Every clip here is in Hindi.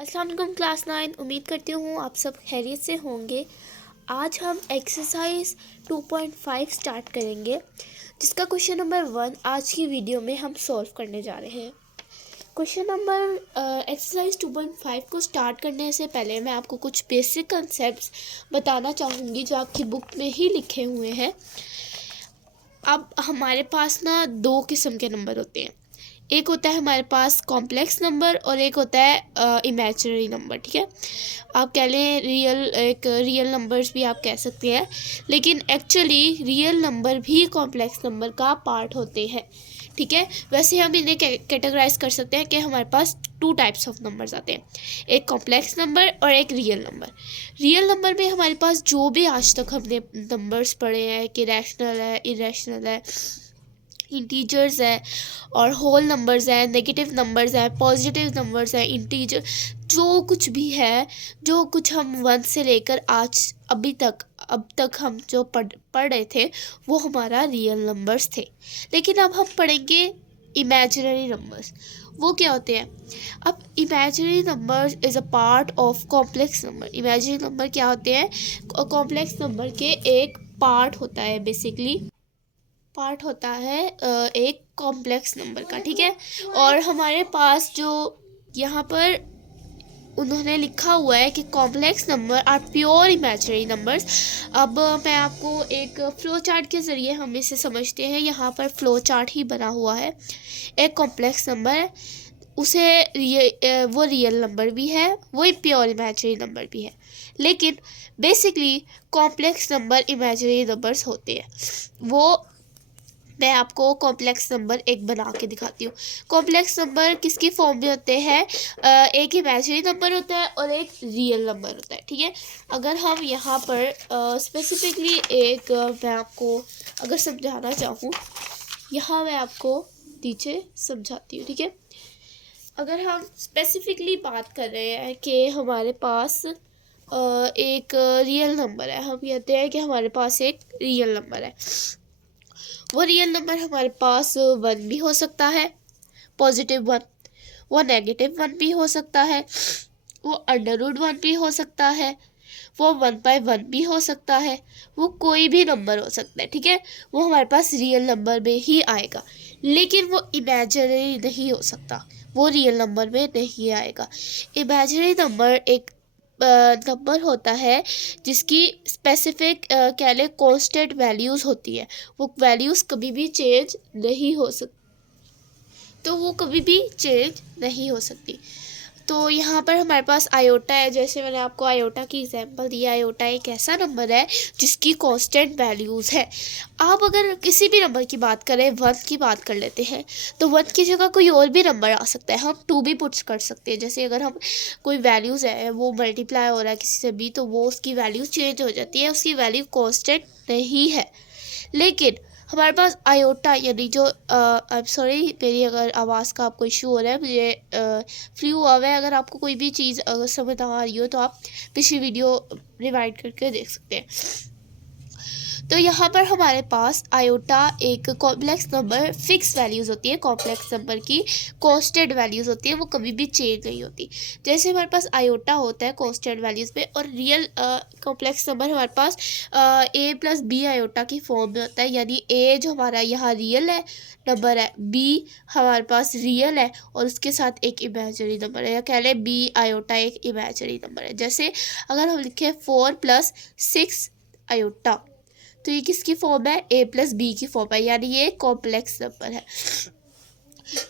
अस्सलाम वालेकुम क्लास 9। उम्मीद करती हूँ आप सब खैरियत से होंगे। आज हम एक्सरसाइज 2.5 स्टार्ट करेंगे, जिसका क्वेश्चन नंबर 1 आज की वीडियो में हम सॉल्व करने जा रहे हैं। क्वेश्चन नंबर एक्सरसाइज 2.5 को स्टार्ट करने से पहले मैं आपको कुछ बेसिक कंसेप्ट्स बताना चाहूँगी जो आपकी बुक में ही लिखे हुए हैं। अब हमारे पास ना दो किस्म के नंबर होते हैं। एक होता है हमारे पास कॉम्प्लेक्स नंबर और एक होता है इमेजिनरी नंबर। ठीक है, आप कह लें रियल नंबर्स भी आप कह सकते हैं, लेकिन एक्चुअली रियल नंबर भी कॉम्प्लेक्स नंबर का पार्ट होते हैं। ठीक है, वैसे हम इन्हें कैटेगराइज कर सकते हैं कि हमारे पास 2 टाइप्स ऑफ नंबर्स आते हैं, एक कॉम्प्लेक्स नंबर और एक रियल नंबर। रियल नंबर में हमारे पास जो भी आज तक हमने नंबर्स पढ़े हैं कि रैशनल है, इरेशनल है, इंटीजर्स है और होल नंबर्स है, नेगेटिव नंबर्स है, पॉजिटिव नंबर्स है, इंटीजर, जो कुछ भी है, जो कुछ हम 1 से लेकर आज अब तक हम जो पढ़ रहे थे वो हमारा रियल नंबर्स थे। लेकिन अब हम पढ़ेंगे इमेजिनरी नंबर्स। वो क्या होते हैं? अब imaginary numbers is a part of complex number. Imaginary number क्या होते हैं? कॉम्प्लेक्स नंबर के एक पार्ट होता है, बेसिकली पार्ट होता है एक कॉम्प्लेक्स नंबर का। ठीक है, और हमारे पास जो यहाँ पर उन्होंने लिखा हुआ है कि complex number are pure imaginary numbers. अब मैं आपको एक फ्लो चार्ट के ज़रिए हम इसे समझते हैं। यहाँ पर फ्लो चार्ट ही बना हुआ है। एक कॉम्प्लेक्स नंबर है, वो रियल नंबर भी है, वो प्योर इमेजिनरी नंबर भी है, लेकिन basically complex number imaginary numbers होते हैं। वो मैं आपको कॉम्प्लेक्स नंबर एक बना के दिखाती हूँ। कॉम्प्लेक्स नंबर किसकी फॉर्म में होते हैं? एक इमेजिनरी नंबर होता है और एक रियल नंबर होता है। ठीक है, अगर हम यहाँ पर स्पेसिफिकली एक मैं आपको अगर समझाना चाहूँ, यहाँ मैं आपको नीचे समझाती हूँ। ठीक है, अगर हम स्पेसिफिकली बात कर रहे हैं कि हमारे पास एक रियल नंबर है, हम कहते हैं कि हमारे पास एक रियल नंबर है। वो रियल नंबर हमारे पास 1 भी हो सकता है, पॉजिटिव 1, वो नेगेटिव 1 भी हो सकता है, वो अंडर रूट 1 भी हो सकता है, वो 1/1 भी हो सकता है, वो कोई भी नंबर हो सकता है। ठीक है, वो हमारे पास रियल नंबर में ही आएगा, लेकिन वो इमेजिनरी नहीं हो सकता, वो रियल नंबर में नहीं आएगा। इमेजिनरी नंबर एक नंबर होता है जिसकी स्पेसिफिक कह लें कांस्टेंट वैल्यूज़ होती है। वो वैल्यूज़ कभी भी चेंज नहीं हो सकती, तो वो कभी भी चेंज नहीं हो सकती। तो यहाँ पर हमारे पास आयोटा है, जैसे मैंने आपको आयोटा की एग्जांपल दिया। आयोटा एक ऐसा नंबर है जिसकी कांस्टेंट वैल्यूज़ है। आप अगर किसी भी नंबर की बात करें, 1 की बात कर लेते हैं, तो 1 की जगह कोई और भी नंबर आ सकता है, हम 2 भी पुट कर सकते हैं। जैसे अगर हम कोई वैल्यूज़ है वो मल्टीप्लाई हो रहा है किसी से भी, तो वो उसकी वैल्यू चेंज हो जाती है, उसकी वैल्यू कांस्टेंट नहीं है। लेकिन हमारे पास आयोटा यानी जो आई एम सॉरी, मेरी अगर आवाज़ का आपको इशू हो रहा है, मुझे फ्लू हुआ है। अगर आपको कोई भी चीज़ अगर समझ ना आ रही हो तो आप पिछली वीडियो रिवाइंड करके देख सकते हैं। तो यहाँ पर हमारे पास आयोटा एक कॉम्प्लेक्स नंबर फिक्स वैल्यूज़ होती है, कॉम्प्लेक्स नंबर की कांस्टेंट वैल्यूज़ होती है, वो कभी भी चेंज नहीं होती। जैसे हमारे पास आयोटा होता है कांस्टेंट वैल्यूज़ पे, और रियल कॉम्प्लेक्स नंबर हमारे पास A+B आयोटा की फॉर्म में होता है। यानी A जो हमारा यहाँ रियल है नंबर है, B हमारे पास रियल है और उसके साथ एक इमेजिनरी नंबर है, या कह लें B आयोटा एक इमेजिनरी नंबर है। जैसे अगर हम लिखें 4+6 आयोटा, तो ये किसकी फॉर्म है? A+B की फॉर्म है, यानी ये कॉम्प्लेक्स नंबर है।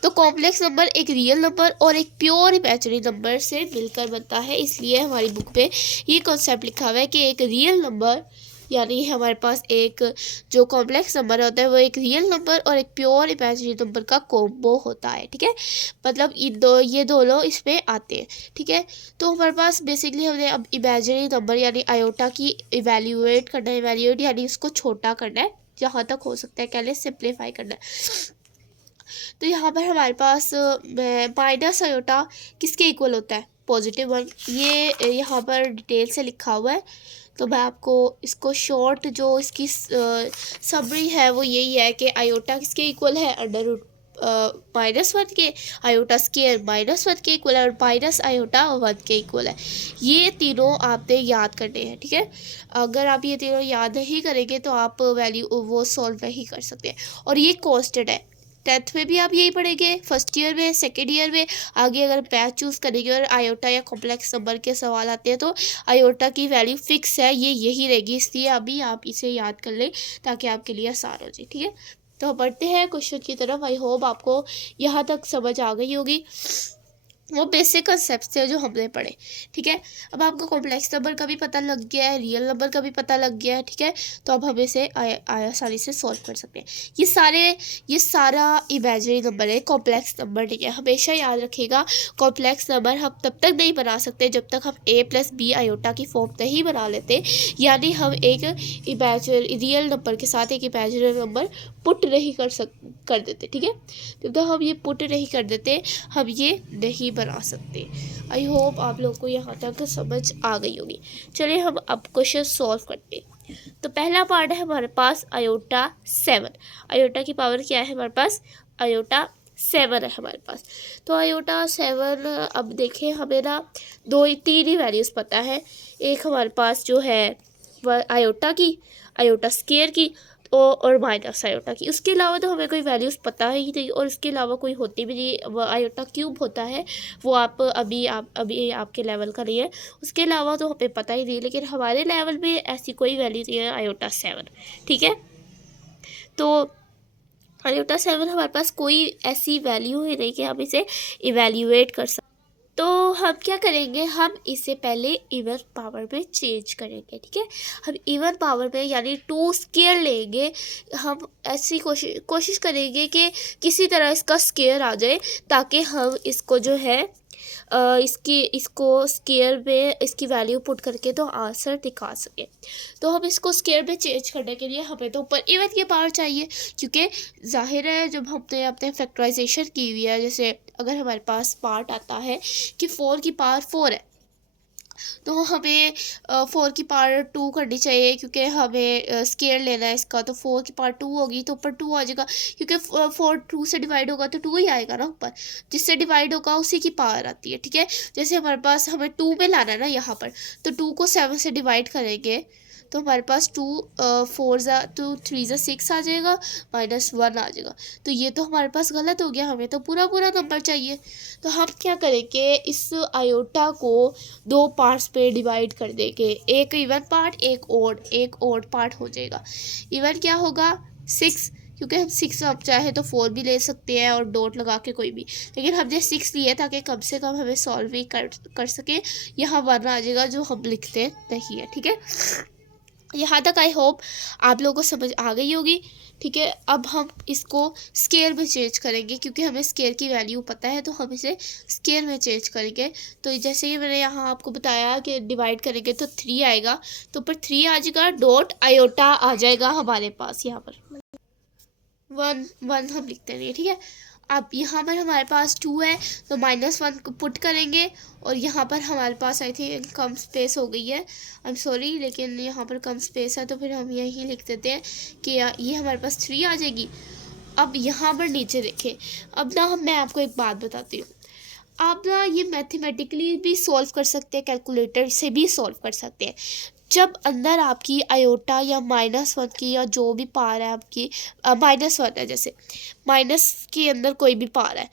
तो कॉम्प्लेक्स नंबर एक रियल नंबर और एक प्योर इमेजिनरी नंबर से मिलकर बनता है। इसलिए हमारी बुक पे ये कॉन्सेप्ट लिखा हुआ है कि एक रियल नंबर यानी हमारे पास एक जो कॉम्प्लेक्स नंबर होता है वो एक रियल नंबर और एक प्योर इमेजिनरी नंबर का कॉम्बो होता है। ठीक है, मतलब ये दोनों इसमें आते हैं। ठीक है, तो हमारे पास बेसिकली हमने अब इमेजिनरी नंबर यानी आयोटा की इवेल्यूएट करना है, इवेल्यूएट यानी उसको छोटा करना है, जहाँ तक हो सकता है कह लें सिंप्लीफाई करना है। तो यहाँ पर हमारे पास माइनस आयोटा किसके इक्वल होता है? +1। ये यहाँ पर डिटेल से लिखा हुआ है, तो मैं आपको इसको शॉर्ट जो इसकी समरी है वो यही है कि आयोटा किसके इक्वल है? अंडर रूट -1 के, आयोटा स्केयर -1 के इक्वल है और माइनस आयोटा 1 के इक्वल है। ये तीनों आपने याद करने हैं, ठीक है। अगर आप ये तीनों याद नहीं करेंगे तो आप वैल्यू वो सॉल्व नहीं कर सकते। और ये कॉन्स्टेंट है, 10th में भी आप यही पढ़ेंगे, फर्स्ट ईयर में, सेकेंड ईयर में। आगे अगर मैथ चूज़ करेंगे और आयोटा या कॉम्प्लेक्स नंबर के सवाल आते हैं तो आयोटा की वैल्यू फिक्स है, ये यही रहेगी। इसलिए अभी आप इसे याद कर लें ताकि आपके लिए आसान हो जाए, ठीक है। तो बढ़ते हैं क्वेश्चन की तरफ। आई होप आपको यहाँ तक समझ आ गई होगी। वो बेसिक कंसेप्ट थे जो हमने पढ़े, ठीक है। अब आपको कॉम्प्लेक्स नंबर का भी पता लग गया है, रियल नंबर का भी पता लग गया है, ठीक है। तो अब हम इसे आसानी से सॉल्व कर सकते हैं। ये सारा इमेजिनरी नंबर है, कॉम्प्लेक्स नंबर नहीं है। हमेशा याद रखिएगा, कॉम्प्लेक्स नंबर हम तब तक नहीं बना सकते जब तक हम a + b आयोटा की फॉर्म नहीं बना लेते, यानी हम एक रियल नंबर के साथ एक इमेजिनरी नंबर पुट नहीं कर देते, ठीक है। जब तक हम ये पुट नहीं कर देते हम ये नहीं बना सकते। आई होप आप लोग को यहाँ तक समझ आ गई होगी। चलिए हम अब क्वेश्चन सॉल्व करते हैं। तो पहला पार्ट है हमारे पास आयोटा 7। आयोटा की पावर क्या है हमारे पास? आयोटा 7 है हमारे पास। तो आयोटा 7, अब देखें हमें ना 3 ही वैल्यूज़ पता है। एक हमारे पास जो है वह आयोटा की, आयोटा स्केयर की और माइनस आयोटा की। उसके अलावा तो हमें कोई वैल्यूज़ पता ही नहीं, और उसके अलावा कोई होती भी नहीं। वो आयोटा क्यूब होता है, वो अभी आपके लेवल का नहीं है। उसके अलावा तो हमें पता ही नहीं, लेकिन हमारे लेवल में ऐसी कोई वैल्यू नहीं है आयोटा 7, ठीक है। तो आयोटा 7 हमारे पास कोई ऐसी वैल्यू ही नहीं कि हम इसे इवेल्यूएट कर सकते। तो हम क्या करेंगे, हम इसे पहले इवन पावर में चेंज करेंगे, ठीक है। हम इवन पावर में यानी 2 स्केयर लेंगे। हम ऐसी कोशिश करेंगे कि किसी तरह इसका स्केयर आ जाए, ताकि हम इसको जो है इसको स्केयर में इसकी वैल्यू पुट करके तो आंसर दिखा सके। तो हम इसको स्केयर में चेंज करने के लिए हमें तो ऊपर इवन की पावर चाहिए, क्योंकि जाहिर है जब हमने अपने फैक्टराइजेशन की हुई है, जैसे अगर हमारे पास पार्ट आता है कि 4 की पावर 4 है, तो हमें 4 की पावर 2 करनी चाहिए, क्योंकि हमें स्केयर लेना है इसका। तो 4 की पावर 2 होगी तो ऊपर 2 आ जाएगा, क्योंकि 4 2 से डिवाइड होगा तो 2 ही आएगा ना ऊपर। जिससे डिवाइड होगा उसी की पावर आती है, ठीक है। जैसे हमारे पास हमें 2 में लाना है ना यहाँ पर, तो 2 को 7 से डिवाइड करेंगे तो हमारे पास 2 4 3 6 आ जाएगा, -1 आ जाएगा। तो ये तो हमारे पास गलत हो गया, हमें तो पूरा नंबर चाहिए। तो हम क्या करेंगे, इस आयोटा को 2 पार्ट्स पे डिवाइड कर देंगे, एक इवन पार्ट, एक ओड पार्ट हो जाएगा। इवन क्या होगा 6, क्योंकि हम 6 आप चाहे तो 4 भी ले सकते हैं और डॉट लगा के कोई भी, लेकिन हमने 6 लिया ताकि कम से कम हमें सॉल्व भी कर सके। यहाँ 1 आ जाएगा जो हम लिखते नहीं है, ठीक है। यहाँ तक आई होप आप लोगों को समझ आ गई होगी, ठीक है। अब हम इसको स्केयर में चेंज करेंगे, क्योंकि हमें स्केयर की वैल्यू पता है, तो हम इसे स्केयर में चेंज करेंगे। तो जैसे कि मैंने यहाँ आपको बताया कि डिवाइड करेंगे तो 3 आएगा, तो ऊपर 3 आ जाएगा, डॉट आयोटा आ जाएगा हमारे पास। यहाँ पर 1 हम लिखते नहीं, ठीक है। अब यहाँ पर हमारे पास 2 है, तो -1 को पुट करेंगे, और यहाँ पर हमारे पास आई थिंक कम स्पेस हो गई है, आई एम सॉरी, लेकिन यहाँ पर कम स्पेस है, तो फिर हम यही लिख देते हैं कि ये हमारे पास 3 आ जाएगी। अब यहाँ पर नीचे देखें, अब ना मैं आपको एक बात बताती हूँ। आप ना ये मैथमेटिकली भी सॉल्व कर सकते हैं, कैलकुलेटर से भी सॉल्व कर सकते हैं। जब अंदर आपकी आयोटा या -1 की या जो भी पावर है आपकी, -1 है, जैसे माइनस के अंदर कोई भी पावर है,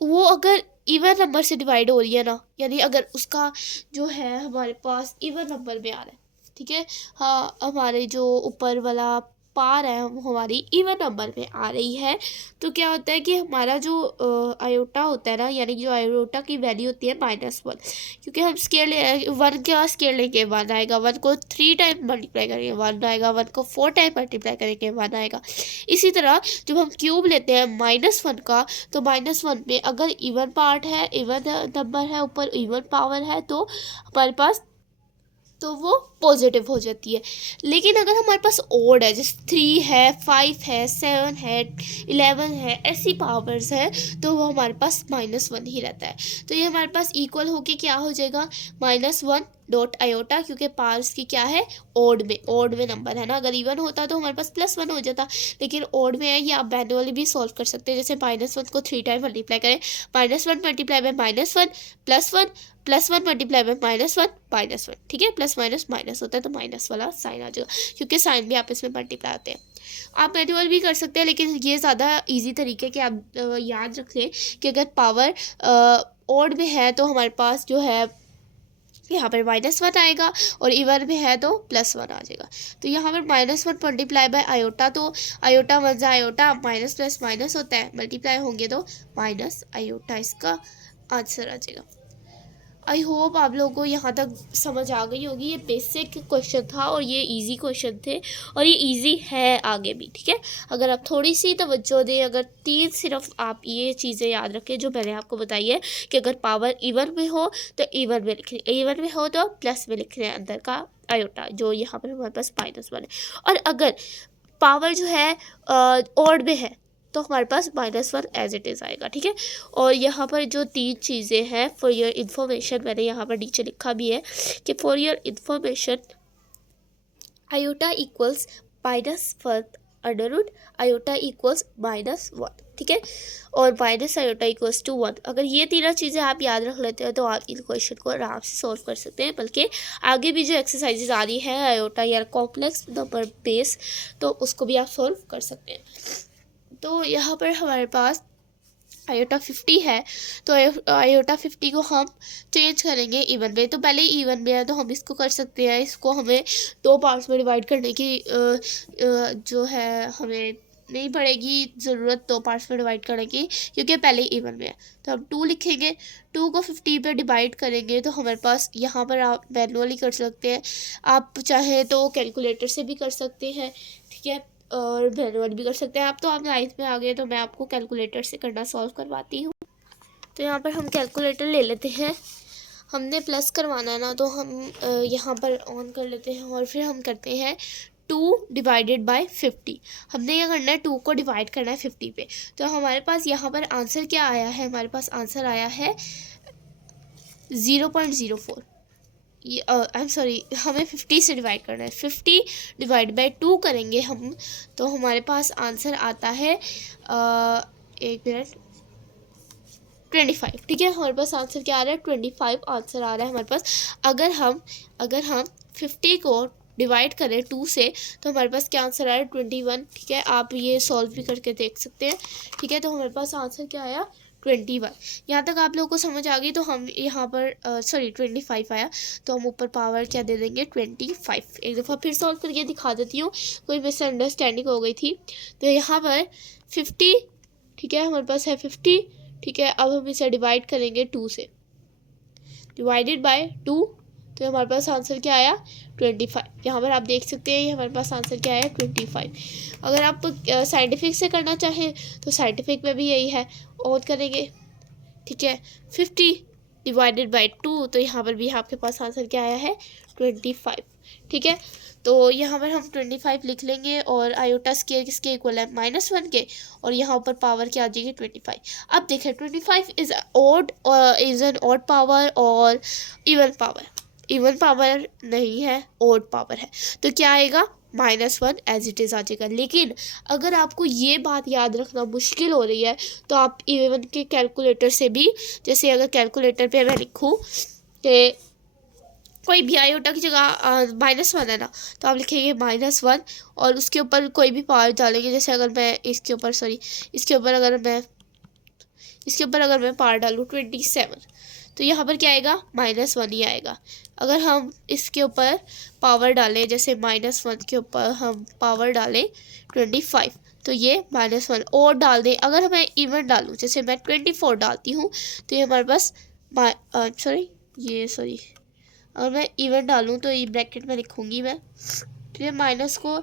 वो अगर इवन नंबर से डिवाइड हो रही है ना, यानी अगर उसका जो है हमारे पास इवन नंबर में आ रहा है, ठीक है। हाँ, हमारे जो ऊपर वाला पार है वो हमारी इवन नंबर में आ रही है, तो क्या होता है कि हमारा जो आयोटा होता है ना, यानी जो आयोटा की वैल्यू होती है -1, क्योंकि हम स्केयर 1 का स्केयर लेंगे 1 आएगा, 1 को 3 टाइम मल्टीप्लाई करेंगे 1 आएगा, 1 को 4 टाइम मल्टीप्लाई करेंगे 1 आएगा। इसी तरह जब हम क्यूब लेते हैं -1 का, तो -1 में अगर इवन पार्ट है, इवन नंबर है, ऊपर इवन पावर है, तो हमारे पास तो वो पॉजिटिव हो जाती है। लेकिन अगर हमारे पास ओड है, जैसे 3 है, 5 है, 7 है, 11 है, ऐसी पावर्स है, तो वो हमारे पास -1 ही रहता है। तो ये हमारे पास इक्वल होके क्या हो जाएगा, -1 डॉट आयोटा, क्योंकि पावर्स की क्या है, ओड में नंबर है ना। अगर इवन होता तो हमारे पास +1 हो जाता, लेकिन ओड में है। ये आप मैनुअली भी सॉल्व कर सकते हैं। जैसे -1 को 3 टाइम मल्टीप्लाई करें, -1 मल्टीप्लाई बाय -1 +1 +1 मल्टीप्लाई बाय -1 ठीक है, प्लस माइनस माइनस होता है तो माइनस वाला साइन आ जाएगा, क्योंकि साइन भी आपस में मल्टीप्लाई होते हैं। आप मैनुअल भी कर सकते हैं, लेकिन ये ज़्यादा इजी तरीके कि आप याद रख लें कि अगर पावर ओड में है तो हमारे पास जो है यहाँ पर -1 आएगा, और इवन में है तो +1 आ जाएगा। तो यहाँ पर -1 मल्टीप्लाई बाय आयोटा, तो iota 1 iota, minus plus minus होता है, मल्टीप्लाई होंगे तो माइनस आयोटा इसका आंसर आ जाएगा। आई होप आप लोगों को यहाँ तक समझ आ गई होगी। ये बेसिक क्वेश्चन था और ये इजी क्वेश्चन थे, और ये इजी है आगे भी, ठीक है। अगर आप थोड़ी सी तवज्जो दें, अगर 3 सिर्फ आप ये चीज़ें याद रखें जो मैंने आपको बताई है, कि अगर पावर इवन में हो तो इवन में लिख रहे, इवन में हो तो प्लस में लिख रहे हैं अंदर का आयोटा, जो यहाँ पर हमारे पास -1 है। और अगर पावर जो है ऑड में है तो हमारे पास -1 एज इट इज़ आएगा, ठीक है। और यहाँ पर जो 3 चीज़ें हैं, फॉर योर इन्फॉर्मेशन, मैंने यहाँ पर नीचे लिखा भी है कि for your information iota equals -1 under root iota equals -1, ठीक है, और माइनस आयोटा इक्वल्स टू 1। अगर ये 3 चीज़ें आप याद रख लेते हैं तो आप इन क्वेश्चन को आराम से सॉल्व कर सकते हैं। बल्कि आगे भी जो एक्सरसाइजेज आ रही है आयोटा या कॉम्प्लेक्स नंबर बेस, तो उसको भी आप सॉल्व कर सकते हैं। तो यहाँ पर हमारे पास आयोटा 50 है, तो आयोटा 50 को हम चेंज करेंगे इवन में। तो पहले इवन में है तो हम इसको कर सकते हैं, इसको हमें 2 पार्ट्स में डिवाइड करने की जो है हमें नहीं पड़ेगी ज़रूरत 2 पार्ट्स में डिवाइड करने की, क्योंकि पहले इवन में है। तो हम 2 लिखेंगे, 2 को 50 पे डिवाइड करेंगे तो हमारे पास यहाँ पर आप मैनुअली कर सकते हैं, आप चाहे तो कैलकुलेटर से भी कर सकते हैं, ठीक है, और मैनुअल भी कर सकते हैं आप। तो आप 9th में आ गए तो मैं आपको कैलकुलेटर से करना सॉल्व करवाती हूँ। तो यहाँ पर हम कैलकुलेटर ले लेते हैं, हमने प्लस करवाना है ना, तो हम यहाँ पर ऑन कर लेते हैं और फिर हम करते हैं 2 डिवाइडेड बाय 50। हमने ये करना है 2 को डिवाइड करना है 50 पे। तो हमारे पास यहाँ पर आंसर क्या आया है, हमारे पास आंसर आया है 0.04। आई एम सॉरी, हमें 50 से डिवाइड करना है, 50 डिवाइड बाय 2 करेंगे हम, तो हमारे पास आंसर आता है 25, ठीक है। हमारे पास आंसर क्या आ रहा है, 25 आंसर आ रहा है हमारे पास। अगर हम 50 को डिवाइड करें 2 से तो हमारे पास क्या आंसर आया, 21, ठीक है। आप ये सॉल्व भी करके देख सकते हैं, ठीक है। तो हमारे पास आंसर क्या आया, 21। यहाँ तक आप लोगों को समझ आ गई। तो हम यहाँ पर सॉरी 25 आया, तो हम ऊपर पावर क्या दे देंगे, 25। एक दफ़ा फिर सॉल्व करके दिखा देती हूँ, कोई मिसअंडरस्टैंडिंग हो गई थी। तो यहाँ पर 50, ठीक है, हमारे पास है 50, ठीक है। अब हम इसे डिवाइड करेंगे 2 से, डिवाइडेड बाय 2, तो हमारे पास आंसर क्या आया, 25। यहाँ पर आप देख सकते हैं ये हमारे पास आंसर क्या है, 25। अगर आप साइंटिफिक से करना चाहें तो साइंटिफिक में भी यही है, ऑन करेंगे, ठीक है, 50 डिवाइडेड बाय 2, तो यहाँ पर भी आपके पास आंसर क्या आया है, 25, ठीक है। तो यहाँ पर हम 25 लिख लेंगे, और आयोटा स्केयर किसके इक्वल है, -1 के, और यहाँ पर पावर क्या आ जाएगी, 25। अब देखें 25 इज़ एन ऑड पावर और इवन पावर, इवन पावर नहीं है, ऑड पावर है, तो क्या आएगा, -1 एज इट इज़ आ जाएगा। लेकिन अगर आपको ये बात याद रखना मुश्किल हो रही है तो आप इवन के कैलकुलेटर से भी, जैसे अगर कैलकुलेटर पे मैं लिखूँ कि कोई भी आयोटा की जगह -1 है ना, तो आप लिखेंगे -1 और उसके ऊपर कोई भी पावर डालेंगे। जैसे अगर मैं इसके ऊपर अगर मैं पावर डालूँ 27, तो यहाँ पर क्या आएगा, -1 ही आएगा। अगर हम इसके ऊपर पावर डालें, जैसे -1 के ऊपर हम पावर डालें 25, तो ये -1 और डाल दें। अगर मैं इवन डालूँ, जैसे मैं 24 डालती हूँ, तो ये हमारे पास अगर मैं इवन डालूँ तो ये ब्रैकेट में लिखूँगी मैं ठीक है। माइनस को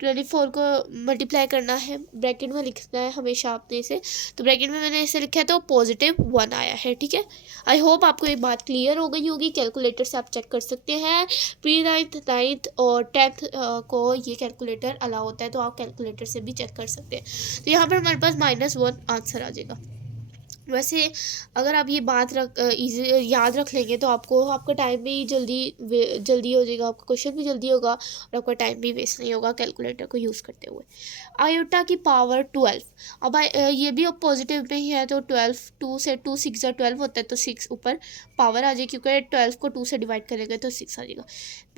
24 को मल्टीप्लाई करना है, ब्रैकेट में लिखना है हमेशा आपने इसे, तो ब्रैकेट में मैंने इसे लिखा है तो +1 आया है, ठीक है। आई होप आपको ये बात क्लियर हो गई होगी। कैलकुलेटर से आप चेक कर सकते हैं, प्री 9th 9th और 10th को ये कैलकुलेटर अलाउ होता है, तो आप कैलकुलेटर से भी चेक कर सकते हैं। तो यहाँ पर हमारे पास -1 आंसर आ जाएगा। वैसे अगर आप ये बात इजी याद रख लेंगे तो आपको आपका टाइम भी जल्दी हो जाएगा, आपका क्वेश्चन भी जल्दी होगा और आपका टाइम भी वेस्ट नहीं होगा कैलकुलेटर को यूज़ करते हुए। आयोटा की पावर 12, अब ये भी पॉजिटिव में ही है, तो 12 2 से 2 6 12 होता है, तो 6 ऊपर पावर आ जाएगी, क्योंकि 12 को 2 से डिवाइड करेंगे तो 6 आ जाएगा।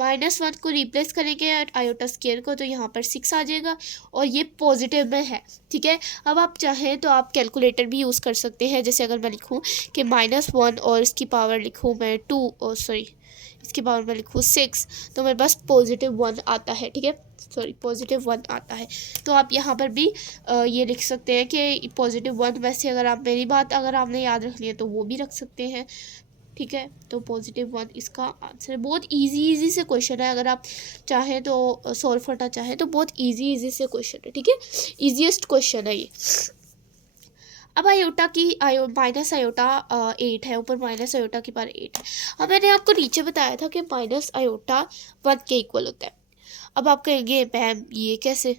-1 को रिप्लेस करेंगे आयोटा स्क्वायर को, तो यहाँ पर 6 आ जाएगा और ये पॉजिटिव में है, ठीक है। अब आप चाहें तो आप कैलकुलेटर भी यूज़ कर सकते हैं। जैसे अगर मैं लिखूं कि -1 और इसकी पावर लिखूं मैं 2 इसकी पावर में लिखूँ 6, तो मेरे पास +1 आता है, ठीक है। +1 आता है। तो आप यहाँ पर भी ये लिख सकते हैं कि +1। वैसे अगर आप मेरी बात अगर आपने याद रखनी है तो वो भी रख सकते हैं, ठीक है। तो +1 इसका आंसर है। बहुत इजी से क्वेश्चन है, अगर आप चाहें तो सॉल्व करना चाहें तो बहुत इजी से क्वेश्चन है, ठीक है। ईजीएस्ट क्वेश्चन है ये। अब आयोटा की माइनस आयोटा 8 है, ऊपर माइनस आयोटा की पावर 8 है। अब मैंने आपको नीचे बताया था कि माइनस आयोटा 1 के इक्वल होता है। अब आप कहेंगे मैम ये कैसे,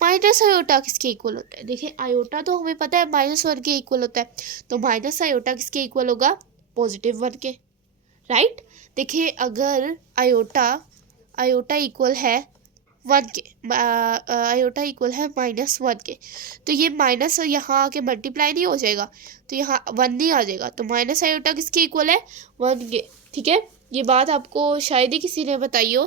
माइनस आयोटा किसके इक्वल होता है? देखिए आयोटा तो हमें पता है -1 के इक्वल होता है, तो माइनस आयोटा किसके इक्वल होगा? +1 के, राइट। देखिए अगर आयोटा इक्वल है 1 के, आयोटा इक्वल है -1 के, तो ये माइनस यहाँ आके मल्टीप्लाई नहीं हो जाएगा, तो यहाँ 1 नहीं आ जाएगा, तो माइनस आयोटा किसके इक्वल है? 1 के, ठीक है। ये बात आपको शायद ही किसी ने बताई हो,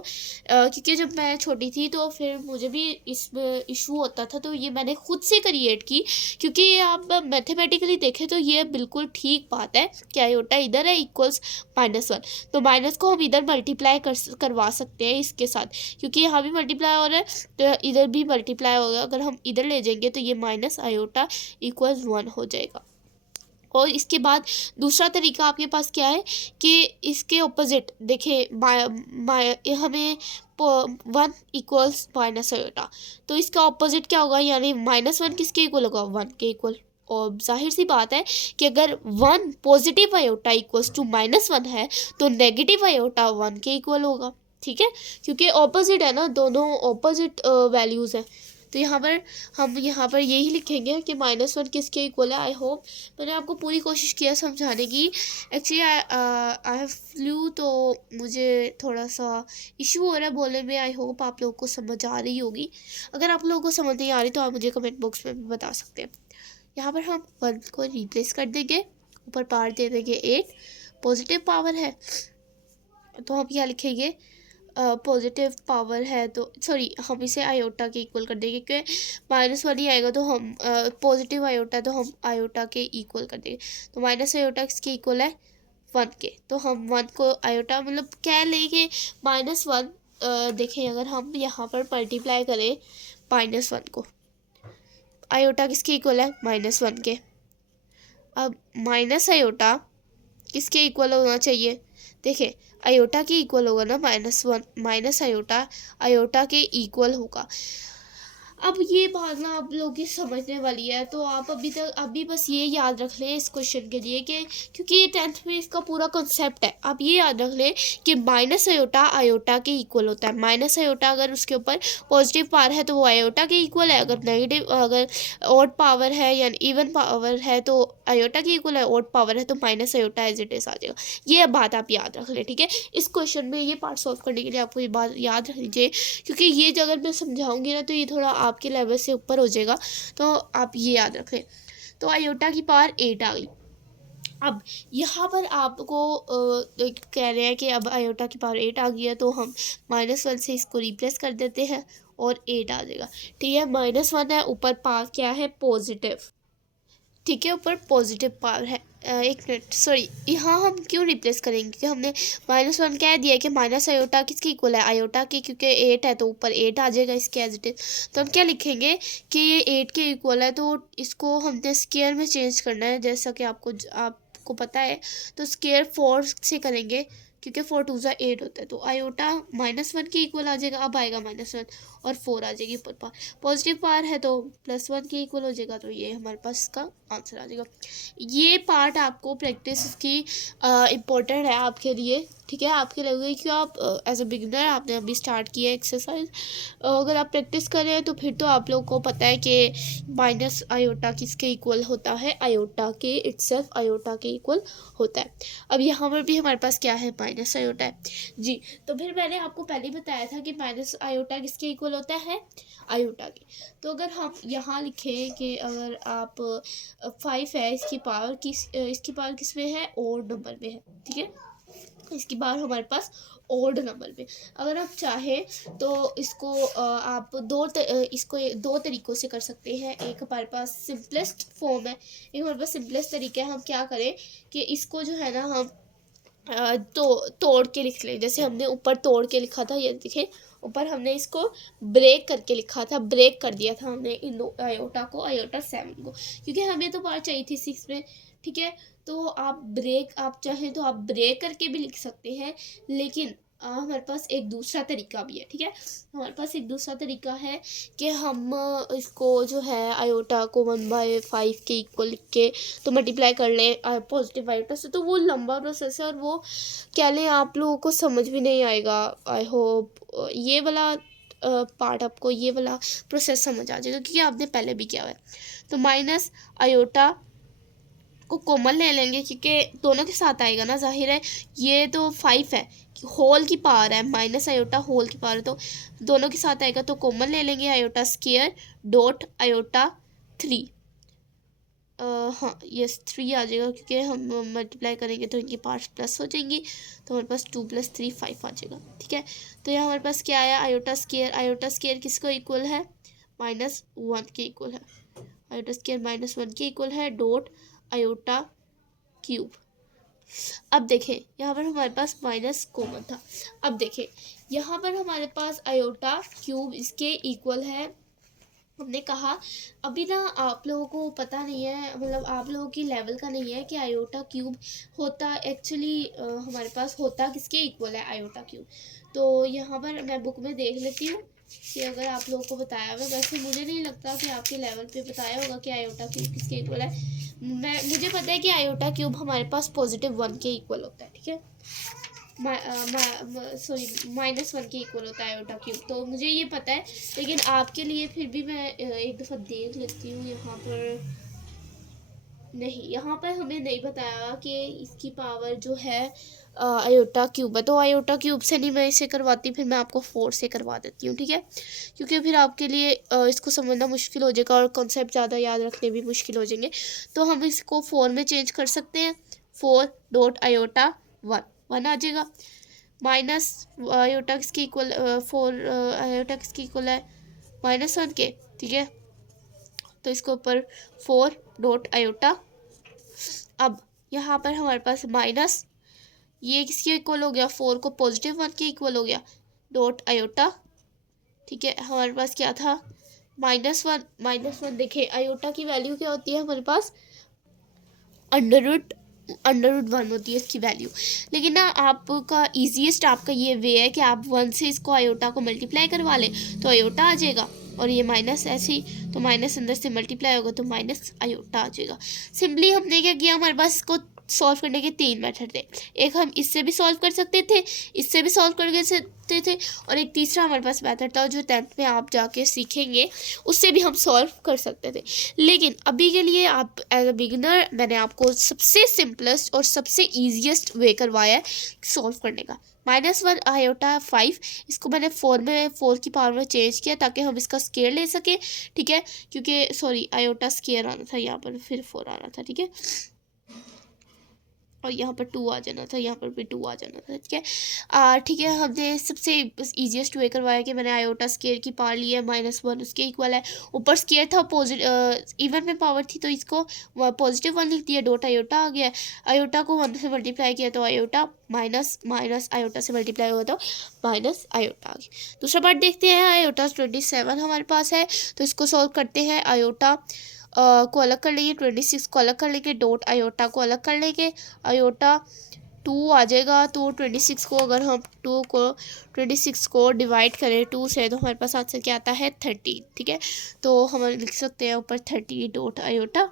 क्योंकि जब मैं छोटी थी तो फिर मुझे भी इसमें इशू होता था, तो ये मैंने खुद से क्रिएट की, क्योंकि आप मैथमेटिकली देखें तो ये बिल्कुल ठीक बात है कि आयोटा इधर है इक्वल्स -1, तो माइनस को हम इधर मल्टीप्लाई करवा सकते हैं इसके साथ, क्योंकि यहाँ भी मल्टीप्लाई हो रहा है तो इधर भी मल्टीप्लाई होगा। अगर हम इधर ले जाएंगे तो ये माइनस आयोटा इक्वल्स 1 हो जाएगा। और इसके बाद दूसरा तरीका आपके पास क्या है कि इसके ऑपोजिट देखिए, हमें 1 इक्वल्स माइनस आयोटा, तो इसका ऑपोजिट क्या होगा? यानी -1 किसके इक्वल होगा? 1 के इक्वल। और जाहिर सी बात है कि अगर 1 पॉजिटिव आयोटा इक्वल्स टू -1 है तो नेगेटिव आयोटा 1 के इक्वल होगा, ठीक है, क्योंकि ऑपोजिट है ना, दोनों ऑपोजिट वैल्यूज़ हैं। तो हम यहाँ पर यही लिखेंगे कि -1 किसके इक्वल है। आई होप मैंने आपको पूरी कोशिश किया समझाने की। एक्चुअली आई हैव फ्लू, तो मुझे थोड़ा सा इशू हो रहा है बोलने में। आई होप आप लोगों को समझ आ रही होगी। अगर आप लोगों को समझ नहीं आ रही तो आप मुझे कमेंट बॉक्स में भी बता सकते हैं। यहाँ पर हम 1 को रिप्लेस कर देंगे, ऊपर पावर दे देंगे 8, पॉजिटिव पावर है तो हम क्या लिखेंगे? पॉजिटिव पावर है तो हम इसे आयोटा के इक्वल कर देंगे, क्योंकि -1 ही आएगा, तो हम पॉजिटिव आयोटा तो हम आयोटा के इक्वल कर देंगे। तो माइनस आयोटा किसके इक्वल है? 1 के, तो हम 1 को आयोटा मतलब कह लेंगे -1। देखें अगर हम यहाँ पर मल्टीप्लाई करें -1 को, आयोटा किसके इक्वल है? -1 के। अब माइनस आयोटा किसके इक्वल होना चाहिए? देखिए आयोटा के इक्वल होगा ना -1, माइनस आयोटा के इक्वल होगा। अब ये बात ना आप लोगों की समझने वाली है, तो आप अभी बस ये याद रख लें इस क्वेश्चन के लिए कि क्योंकि ये 10th में इसका पूरा कॉन्सेप्ट है, आप ये याद रख लें कि माइनस आयोटा के इक्वल होता है। माइनस आयोटा अगर उसके ऊपर पॉजिटिव पावर है तो वो आयोटा के इक्वल है, अगर ऑड पावर है या इवन पावर है तो आयोटा के इक्वल है, ऑड पावर है तो minus iota as it is आ जाएगा। ये बात आप याद रख लें, ठीक है। इस क्वेश्चन में ये पार्ट सॉल्व करने के लिए आपको ये बात याद रख लीजिए, क्योंकि ये अगर मैं समझाऊंगी ना तो ये थोड़ा आपके लेवल से ऊपर हो जाएगा, तो आप ये याद रखें। तो आयोटा की पावर 8 आ गई। अब यहाँ पर आपको कह रहे हैं कि अब आयोटा की पावर 8 आ गई है, तो हम -1 से इसको रिप्लेस कर देते हैं और 8 आ जाएगा, ठीक है। -1 है, ऊपर पावर क्या है? पॉजिटिव, ठीक है, ऊपर पॉजिटिव पावर है। एक मिनट, यहाँ हम क्यों रिप्लेस करेंगे? क्योंकि हमने -1 कह दिया कि माइनस आयोटा किसकी इक्वल है? आयोटा की, क्योंकि 8 है तो ऊपर 8 आ जाएगा इसके एज इट इज। तो हम क्या लिखेंगे कि ये 8 के इक्वल है, तो इसको हमने स्क्वायर में चेंज करना है, जैसा कि आपको पता है। तो स्क्वायर 4 से करेंगे क्योंकि 4 टू ज़ा 8 होता है, तो आयोटा -1 के इक्वल आ जाएगा। अब आएगा -1 और 4 आ जाएगी ऊपर पावर, पॉजिटिव पावर है तो +1 के इक्वल हो जाएगा, तो ये हमारे पास इसका आंसर आ जाएगा। ये पार्ट आपको प्रैक्टिस की इम्पोर्टेंट है आपके लिए, ठीक है। आपके लगेगा कि आप एज अ बिगिनर आपने अभी स्टार्ट किया एक्सरसाइज, अगर आप प्रैक्टिस कर रहे हैं तो फिर तो आप लोगों को पता है कि माइनस आयोटा किसके इक्वल होता है, आयोटा के इटसेल्फ आयोटा के इक्वल होता है। अब यहाँ पर भी हमारे पास क्या है, माइनस आयोटा है जी। तो फिर मैंने आपको पहले ही बताया था कि माइनस आयोटा किसके इक्वल होता है, आयोटा के। तो अगर हम यहाँ लिखें कि अगर आप 5 है, इसकी पावर किस में है, ओड नंबर में है, ठीक है। इसकी पावर हमारे पास ओड नंबर में। अगर आप चाहें तो इसको आप इसको दो तरीक़ों से कर सकते हैं। एक हमारे पास सिंपलेस्ट फॉर्म है, एक हमारे पास सिंपलेस्ट तरीका है। हम क्या करें कि इसको जो है ना हम तोड़ के लिख लें। जैसे हमने ऊपर तोड़ के लिखा था, ये देखें ऊपर हमने इसको ब्रेक करके लिखा था, ब्रेक कर दिया था हमने इन आयोटा को, आयोटा 7 को, क्योंकि हमें तो पावर चाहिए थी 6 में, ठीक है। तो आप चाहें तो आप ब्रेक करके भी लिख सकते हैं, लेकिन हमारे पास एक दूसरा तरीका भी है, ठीक है। हमारे पास एक दूसरा तरीका है कि हम इसको जो है आयोटा को 1/5 के इक्वल लिख के तो मल्टीप्लाई कर लें पॉजिटिव आयोटा से, तो वो लंबा प्रोसेस है और वो क्या लें आप लोगों को समझ भी नहीं आएगा। आई होप ये वाला पार्ट आपको, ये वाला प्रोसेस समझ आ जाएगा, क्योंकि आपने पहले भी किया हुआ है। तो माइनस आयोटा को कॉमन ले लेंगे, क्योंकि दोनों के साथ आएगा ना, जाहिर है। ये तो 5 है, होल की पावर है, माइनस आयोटा होल की पावर, तो दोनों के साथ आएगा, तो कॉमन ले लेंगे आयोटा स्क्वायर डॉट आयोटा 3। हाँ यस 3 आ जाएगा, क्योंकि हम मल्टीप्लाई करेंगे तो इनकी पार्ट्स प्लस हो जाएंगी, तो हमारे पास 2 + 3 5 आ जाएगा, ठीक है। तो यहाँ हमारे पास क्या आया, आयोटा स्क्वायर किसको इक्वल है, -1 के इक्वल है। आयोटा स्क्वायर -1 के इक्वल है, डॉट आयोटा क्यूब। अब देखें यहाँ पर हमारे पास माइनस कॉमन था। अब देखें यहाँ पर हमारे पास आयोटा क्यूब इसके इक्वल है। हमने कहा अभी ना आप लोगों को पता नहीं है, मतलब आप लोगों की लेवल का नहीं है कि आयोटा क्यूब होता एक्चुअली हमारे पास होता किसके इक्वल है, आयोटा क्यूब। तो यहाँ पर मैं बुक में देख लेती हूँ कि अगर आप लोगों को बताया हुआ, वैसे मुझे नहीं लगता कि आपके लेवल पे बताया होगा कि आयोटा क्यूब किसके इक्वल है। मुझे पता है कि आयोटा क्यूब हमारे पास +1 के इक्वल होता है, ठीक है। सॉरी -1 के इक्वल होता है आयोटा क्यूब, तो मुझे ये पता है। लेकिन आपके लिए फिर भी मैं एक दफ़ा देख लेती हूँ। यहाँ पर नहीं, यहाँ पर हमें नहीं बताया कि इसकी पावर जो है आयोटा क्यूब है, तो आयोटा क्यूब से नहीं मैं इसे करवाती, फिर मैं आपको 4 से करवा देती हूँ, ठीक है। क्योंकि फिर आपके लिए इसको समझना मुश्किल हो जाएगा और कॉन्सेप्ट ज़्यादा याद रखने भी मुश्किल हो जाएंगे। तो हम इसको 4 में चेंज कर सकते हैं। 4 डॉट आयोटा 1 आ जाएगा, माइनस आयोटा किसके इक्वल 4 आयोटा किसके इक्वल है, -1 के, ठीक है। तो इसके ऊपर 4 डॉट आयोटा। अब यहाँ पर हमारे पास माइनस ये किसके इक्वल हो गया, 4 को +1 के इक्वल हो गया, डॉट आयोटा, ठीक है। हमारे पास क्या था, -1 देखिए आयोटा की वैल्यू क्या होती है हमारे पास, √1 होती है इसकी वैल्यू। लेकिन ना आपका ईजीएस्ट आपका ये वे है कि आप 1 से इसको आयोटा को मल्टीप्लाई करवा लें तो आयोटा आ जाएगा, और ये माइनस ऐसे ही, तो माइनस अंदर से मल्टीप्लाई होगा तो माइनस आयोटा आ जाएगा। सिंपली हमने क्या किया, हमारे पास इसको सॉल्व करने के 3 मेथड थे। एक हम इससे भी सॉल्व कर सकते थे, इससे भी सॉल्व कर सकते थे, और एक तीसरा हमारे पास मेथड था जो 10th में आप जाके सीखेंगे, उससे भी हम सॉल्व कर सकते थे। लेकिन अभी के लिए आप एज अ बिगिनर मैंने आपको सबसे सिंपलेस्ट और सबसे ईजीएस्ट वे करवाया है सॉल्व करने का। -1 आयोटा 5, इसको मैंने 4 की पावर में चेंज किया ताकि हम इसका स्केयर ले सकें, ठीक है। क्योंकि सॉरी आयोटा स्केयर आना था यहाँ पर, फिर 4 आना था, ठीक है। और यहाँ पर 2 आ जाना था, यहाँ पर भी 2 आ जाना था, ठीक है। ठीक है, हमने सबसे ईजीएस्ट वे करवाया कि मैंने आयोटा स्केयर की पावर ली है, -1 उसके इक्वल है। ऊपर स्केयर था, इवन में पावर थी, तो इसको +1 लिख दिया, डॉट आयोटा आ गया। आयोटा को 1 से मल्टीप्लाई किया तो आयोटा माइनस आयोटा से मल्टीप्लाई हुआ तो माइनस आयोटा आ गया। दूसरा पार्ट देखते हैं, आयोटा 27 हमारे पास है, तो इसको सॉल्व करते हैं। आयोटा को अलग कर लेंगे, 26 को अलग कर लेंगे, डॉट आयोटा को अलग कर लेंगे, आयोटा 2 आ जाएगा। तो 26 को अगर हम 26 को डिवाइड करें 2 से तो हमारे पास आंसर क्या आता है 13। ठीक है, तो हम लिख सकते हैं ऊपर 30 डॉट आयोटा।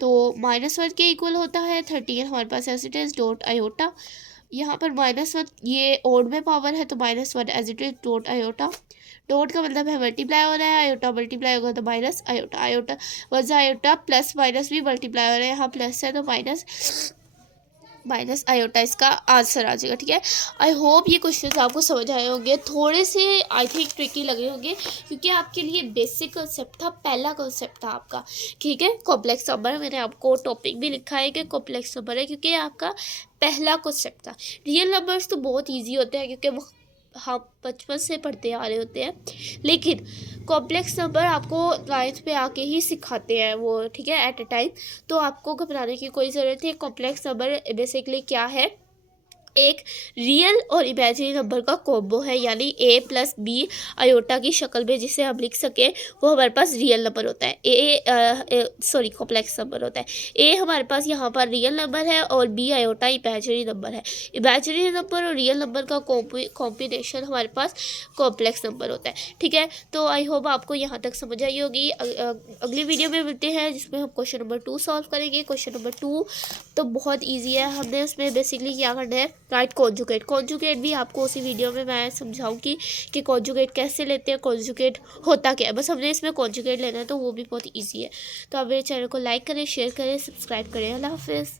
तो -1 के इक्वल होता है 13 हमारे पास as it is dot iota. यहाँ पर -1 ये ओड में पावर है तो -1 as it is dot iota. Dot का मतलब है मल्टीप्लाई हो रहा है, आयोटा मल्टीप्लाई होगा तो माइनस आयोटा, आयोटा वजह आयोटा प्लस माइनस भी मल्टीप्लाई हो रहा है, यहाँ प्लस है तो माइनस आयोटा इसका आंसर आ जाएगा। ठीक है, आई होप ये क्वेश्चंस आपको समझ आए होंगे। थोड़े से आई थिंक ट्रिकी लगे होंगे क्योंकि आपके लिए बेसिक कंसेप्ट था, पहला कंसेप्ट था आपका। ठीक है, कॉम्प्लेक्स नंबर मैंने आपको टॉपिक भी लिखा है कि कॉम्प्लेक्स नंबर है क्योंकि आपका पहला कंसेप्ट था। रियल नंबर्स तो बहुत ईजी होते हैं क्योंकि वो हम बचपन से पढ़ते आ रहे होते हैं, लेकिन कॉम्प्लेक्स नंबर आपको 9th पे आके ही सिखाते हैं वो। ठीक है, एट अ टाइम, तो आपको घबराने की कोई ज़रूरत है। कॉम्प्लेक्स नंबर बेसिकली क्या है, एक रियल और इमेजिनरी नंबर का कॉम्बो है, यानी a प्लस बी आयोटा की शक्ल में जिसे हम लिख सकें वो हमारे पास रियल नंबर होता है। सॉरी कॉम्प्लेक्स नंबर होता है। a हमारे पास यहाँ पर रियल नंबर है और b आयोटा इमेजिनरी नंबर है। इमेजिनरी नंबर और रियल नंबर का कॉम्बिनेशन हमारे पास कॉम्प्लेक्स नंबर होता है। ठीक है, तो आई होप आपको यहाँ तक समझ आई होगी। अगली वीडियो में मिलते हैं जिसमें हम क्वेश्चन नंबर 2 सॉल्व करेंगे। क्वेश्चन नंबर 2 तो बहुत ईजी है, हमने उसमें बेसिकली क्या करना है, राइट कॉन्जुगेट भी आपको उसी वीडियो में मैं समझाऊंगी कि कॉन्जुगेट कैसे लेते हैं, कॉन्जुगेट होता क्या है, बस हमने इसमें कॉन्जुगेट लेना है तो वो भी बहुत इजी है। तो आप मेरे चैनल को लाइक करें, शेयर करें, सब्सक्राइब करें। अल्लाह हाफिज़।